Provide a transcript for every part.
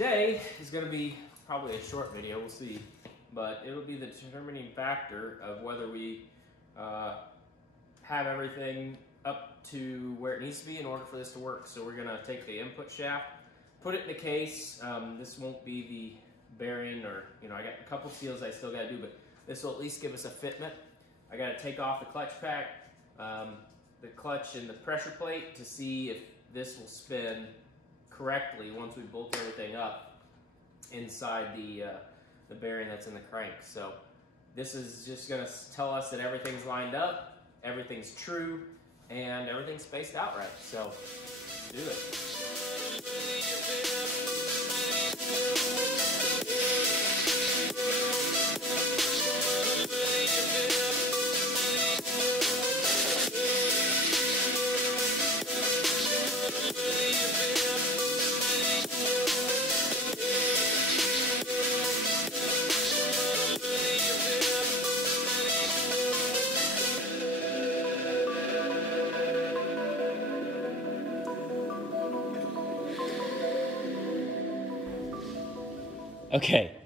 Today is going to be probably a short video, we'll see, but it'll be the determining factor of whether we have everything up to where it needs to be in order for this to work. So we're going to take the input shaft, put it in the case. This won't be the bearing, or I got a couple seals I still got to do, but this will at least give us a fitment. I got to take off the clutch pack, the clutch and the pressure plate to see if this will spin correctly once we bolt everything up inside the bearing that's in the crank. So this is just going to tell us that everything's lined up, everything's true, and everything's spaced out right. So let's do it. Okay,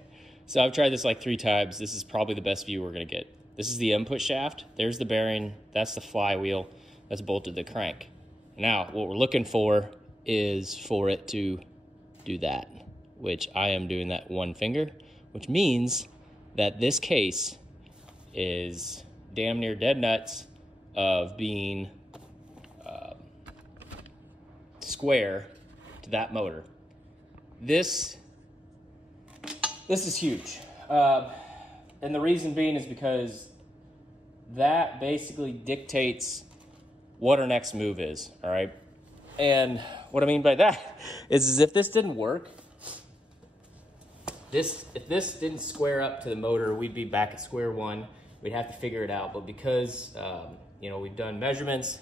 so I've tried this like 3 times. This is probably the best view we're gonna get. This is the input shaft. There's the bearing. That's the flywheel that's bolted to the crank. Now, what we're looking for is for it to do that, which I am doing that one finger, which means that this case is damn near dead nuts of being square to that motor. This is huge. And the reason being is because that basically dictates what our next move is, all right? And what I mean by that is if this didn't work, if this didn't square up to the motor, we'd be back at square one. We'd have to figure it out. But because, we've done measurements,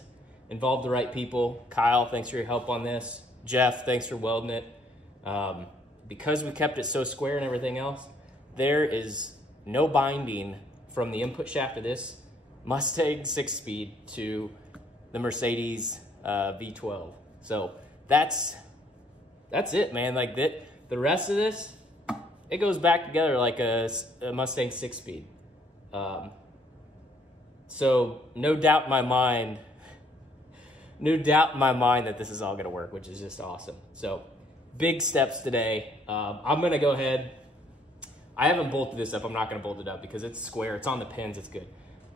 involved the right people. Kyle, thanks for your help on this. Jeff, thanks for welding it. Because we kept it so square and everything else, there is no binding from the input shaft of this Mustang 6-speed to the Mercedes V12. So that's it, man. Like that, the rest of this, it goes back together like a Mustang 6-speed. So no doubt in my mind that this is all gonna work, which is just awesome. So big steps today. I'm gonna go ahead. I haven't bolted this up. I'm not gonna bolt it up because it's square. It's on the pins. It's good.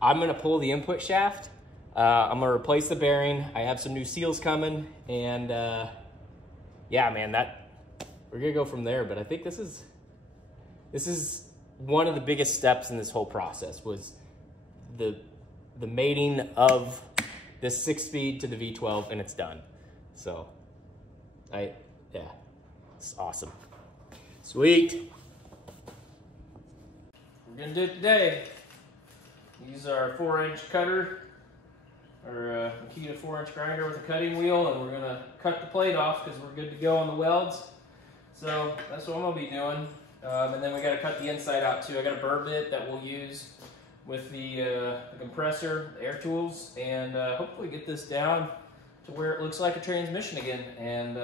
I'm gonna pull the input shaft. I'm gonna replace the bearing. I have some new seals coming, and yeah, man, we're gonna go from there. But I think this is one of the biggest steps in this whole process was the mating of this 6-speed to the V12, and it's done. So yeah, it's awesome. Sweet. We're gonna do it today. Use our 4-inch cutter, or Makita 4-inch grinder with a cutting wheel, and we're gonna cut the plate off because we're good to go on the welds. So that's what I'm gonna be doing. And then we gotta cut the inside out too. I got a burr bit that we'll use with the compressor, the air tools, and hopefully get this down to where it looks like a transmission again. And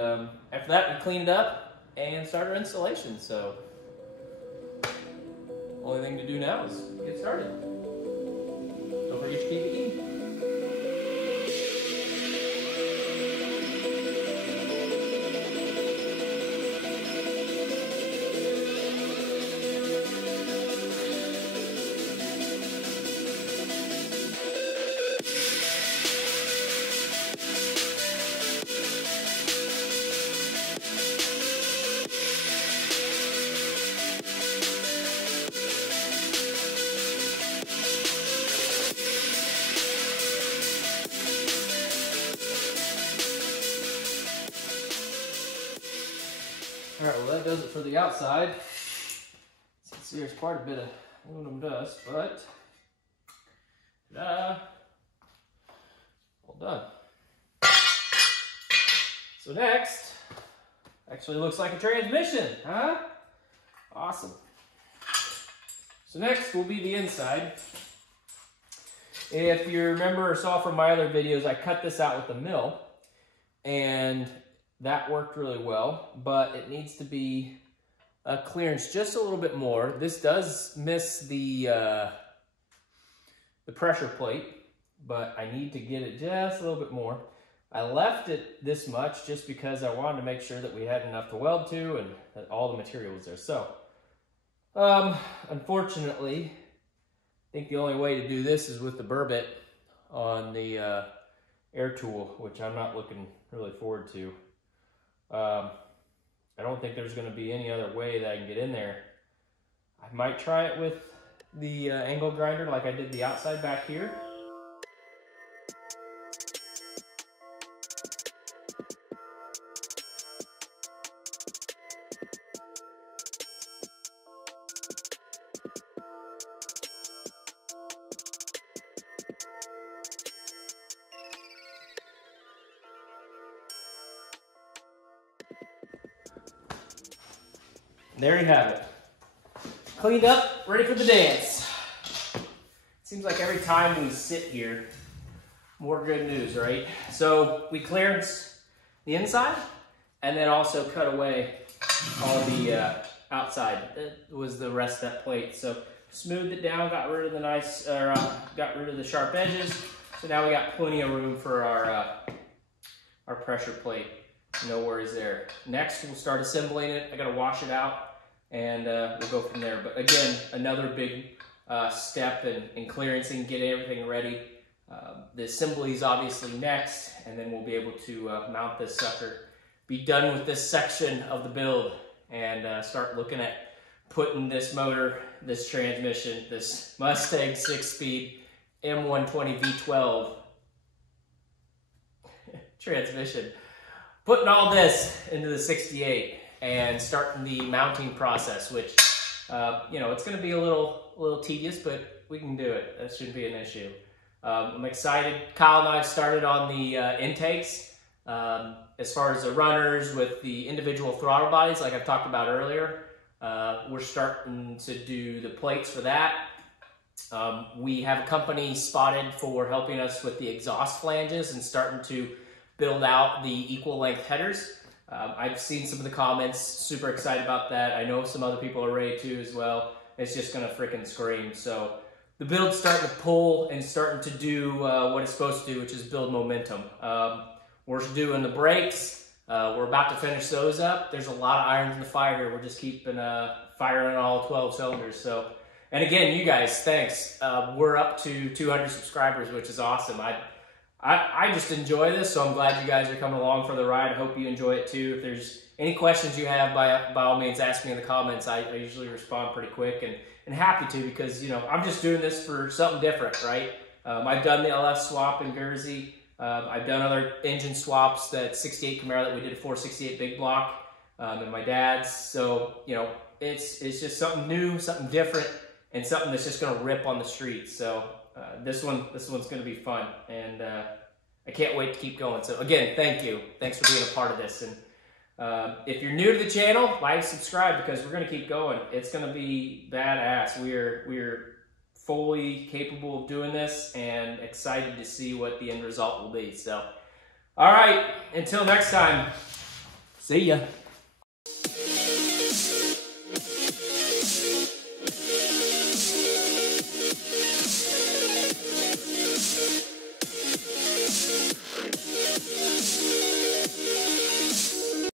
after that, we clean it up and start our installation. So only thing to do now is get started. Don't forget your PPE. All right, well that does it for the outside. As you can see, there's quite a bit of aluminum dust, but ta-da, all done. So next, actually looks like a transmission, huh? Awesome. So next will be the inside. If you remember or saw from my other videos, I cut this out with the mill, and that worked really well, but it needs to be clearance just a little bit more. This does miss the pressure plate, but I need to get it just a little bit more. I left it this much just because I wanted to make sure that we had enough to weld to and that all the material was there. So, unfortunately, I think the only way to do this is with the burr bit on the air tool, which I'm not looking really forward to. I don't think there's going to be any other way that I can get in there. I might try it with the angle grinder like I did the outside back here. There you have it. Cleaned up, ready for the dance. Seems like every time we sit here, more good news, right? So we clearance the inside and then also cut away all the outside. It was the rest of that plate. So smoothed it down, got rid of the got rid of the sharp edges. So now we got plenty of room for our pressure plate. No worries there. Next, we'll start assembling it. I gotta wash it out and we'll go from there. But again, another big step in clearancing, getting everything ready. The assembly is obviously next, and then we'll be able to mount this sucker, be done with this section of the build, and start looking at putting this motor, this transmission, this Mustang 6-speed M120 V12 transmission, putting all this into the 68 and starting the mounting process, which, you know, it's going to be a little tedious, but we can do it. That shouldn't be an issue. I'm excited. Kyle and I started on the intakes. As far as the runners with the individual throttle bodies, like I've talked about earlier, we're starting to do the plates for that. We have a company spotted for helping us with the exhaust flanges and starting to build out the equal length headers. I've seen some of the comments, super excited about that. I know some other people are ready to as well. It's just gonna freaking scream. So the build's starting to pull and starting to do what it's supposed to do, which is build momentum. We're doing the brakes. We're about to finish those up. There's a lot of irons in the fire here. We're just keeping firing on all 12 cylinders. So, and again, you guys, thanks. We're up to 200 subscribers, which is awesome. I just enjoy this, so I'm glad you guys are coming along for the ride. I hope you enjoy it too. If there's any questions you have, by all means, ask me in the comments. I usually respond pretty quick and happy to, because, you know, I'm just doing this for something different, right? I've done the LS swap in Guernsey. I've done other engine swaps, that 68 Camaro that we did a 468 big block, and my dad's. So, you know, it's just something new, something different, and something that's just going to rip on the streets. So this one's going to be fun, and I can't wait to keep going. So again, thank you. Thanks for being a part of this. And if you're new to the channel, like, subscribe, because we're going to keep going. It's going to be badass. We're fully capable of doing this and excited to see what the end result will be. So, all right, until next time, see ya.